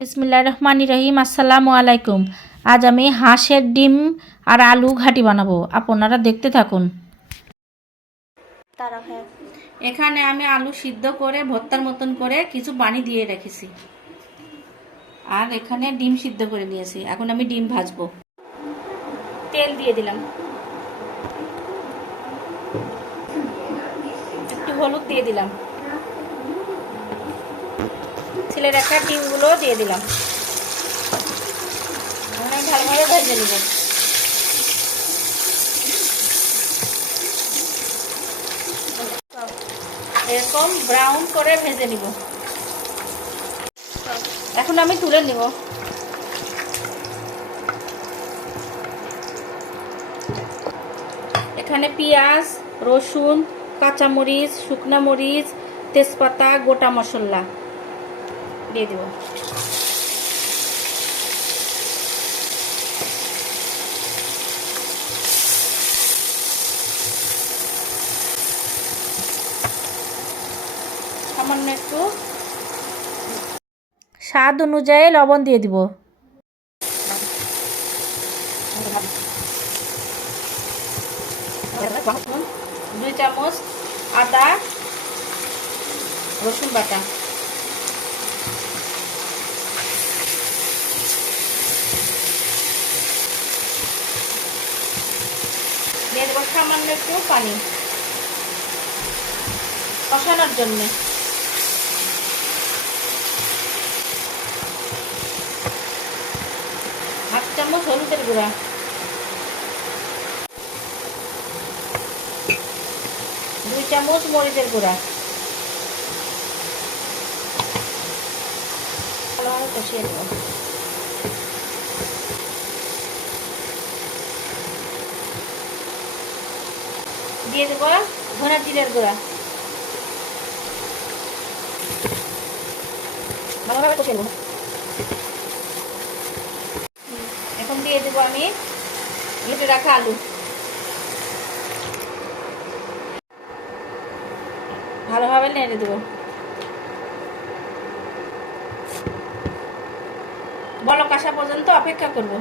বিসমিল্লাহির রহমানির রহিম। আসসালামু আলাইকুম। আজ আমি হাঁসের ডিম আর আলু ঘাটি বানাবো, আপনারা দেখতে থাকুন। এখানে আমি আলু সিদ্ধ করে ভর্তার মতন করে কিছু পানি দিয়ে রেখেছি, আর এখানে ডিম সিদ্ধ করে নিয়েছি। এখন আমি ডিম ভাজবো। তেল দিয়ে দিলাম, একটু হলুদ দিয়ে দিলাম, ছেলে রাখা ডিমগুলো দিয়ে দিলাম। ভালোভাবে ভেজে নেব। এরকম ব্রাউন করে ভেজে নিব। এখন আমি তুলে নিব। এখানে পেঁয়াজ, রসুন, কাঁচামরিচ, শুকনা মরিচ, তেজপাতা, গোটা মশলা দিয়ে দেব। সামান্য একটু স্বাদ অনুযায়ী লবণ দিয়ে দিব। 2 চামচ আদা রসুন বাটা, দিয়ে দেবো সামান্য একটু পানি কষানোর জন্য। হাফ চামচ হলুদের গুঁড়া, 2 চামচ মরিচের গুঁড়া, ভালোভাবে কষিয়ে নেব। দিয়ে দেবো ধনে জিরের গুঁড়া, ভালোভাবে কষিয়ে নেব। এখন দিয়ে দেবো আমি ভেজে রাখা আলু, ভালোভাবে নেড়ে দেবো। বলক আসা পর্যন্ত অপেক্ষা করব।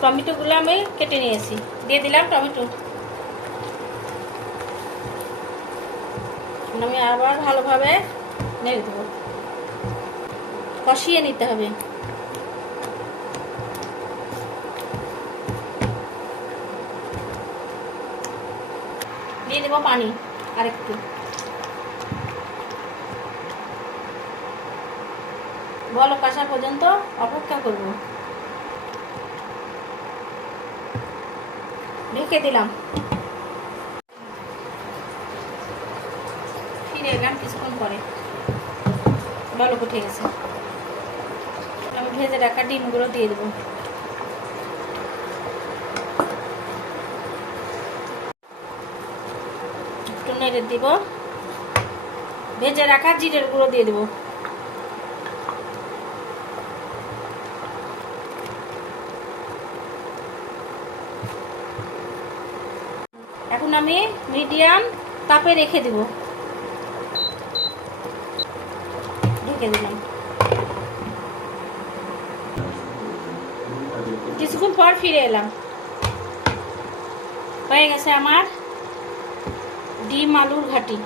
টমেটোগুলো আমি কেটে নিয়েছি, দিয়ে দিলাম টমেটো। আমি আবার ভালোভাবে নেড়ে দেবো, কষিয়ে নিতে হবে। দিয়ে দেবো পানি আর একটু, বলক আসা পর্যন্ত অপেক্ষা করব। ঢেকে দিলাম, ফিরে এলাম কিছুক্ষণ পরে, বলক উঠে গেছে। আমি ভেজে রাখা ডিমগুলো দিয়ে দেবো। একটু নেড়ে দিব। ভেজে রাখা জিরের গুঁড়ো দিয়ে দেবো। এখন আমি মিডিয়াম তাপে রেখে দিব। ঢেকে দিলাম। কিছুক্ষণ পর ফিরে এলাম। হয়ে গেছে আমার ডিম আলুর ঘাটি।